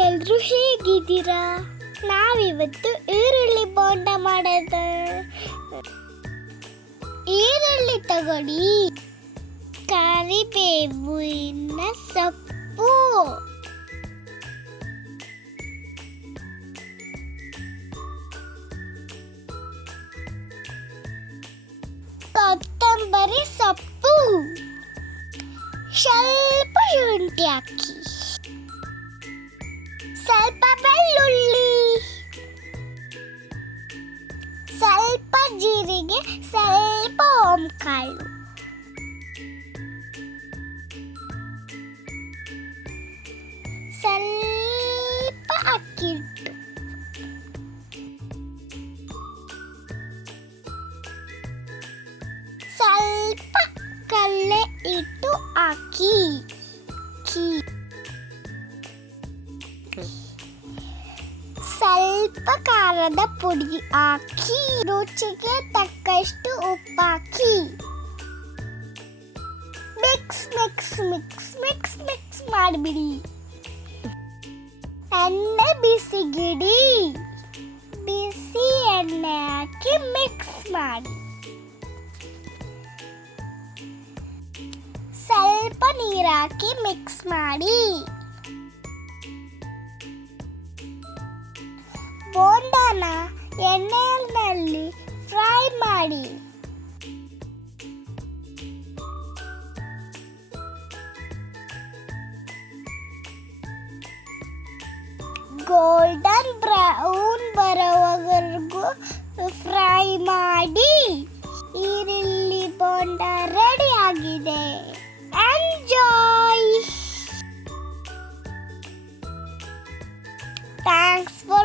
ಎಲ್ರು ಹೇಗಿದ್ದೀರಾ? ನಾವಿವತ್ತು ಈರುಳ್ಳಿ ಬೋಂಡ ಮಾಡೋದ. ಈರುಳ್ಳಿ ತಗೊಳ್ಳಿ, ಕರಿಬೇವಿನ ಸೊಪ್ಪು, ಕೊತ್ತಂಬರಿ ಸೊಪ್ಪು, ಸ್ವಲ್ಪ ಶುಂಠಿ ಹಾಕಿ, ಸ್ವಲ್ಪ ಬೆಳ್ಳುಳ್ಳಿ, ಸ್ವಲ್ಪ ಜೀರಿಗೆ, ಸ್ವಲ್ಪ ಓಂಕಾಳು, ಸ್ವಲ್ಪ ಅಕ್ಕಿ ಹಿಟ್ಟು, ಸ್ವಲ್ಪ ಕಡಲೆ ಹಿಟ್ಟು ಹಾಕಿ, ಸ್ವಲ್ಪ ಖಾರದ ಪುಡಿ ಹಾಕಿ, ರುಚಿಗೆ ತಕ್ಕಷ್ಟು ಉಪ್ಪು ಹಾಕಿ, mix mix mix mix mix ಮಾಡಿಬಿಡಿ. ಎಣ್ಣೆ ಬಿಸಿಗಿಡಿ, ಬಿಸಿ ಎಣ್ಣೆ ಹಾಕಿ ಮಿಕ್ಸ್ ಮಾಡಿ, ಸ್ವಲ್ಪ ನೀರು ಹಾಕಿ ಮಿಕ್ಸ್ ಮಾಡಿ. ಬೋಂಡನ ಎಣ್ಣೆಯಲ್ಲಿ ಫ್ರೈ ಮಾಡಿ. ಗೋಲ್ಡನ್ ಬ್ರೌನ್ ಬರೋವರೆಗೂ ಫ್ರೈ ಮಾಡಿ. ಈರುಳ್ಳಿ ಬೋಂಡ ರೆಡಿ ಆಗಿದೆ. ಎಂಜಾಯ್. Thanks for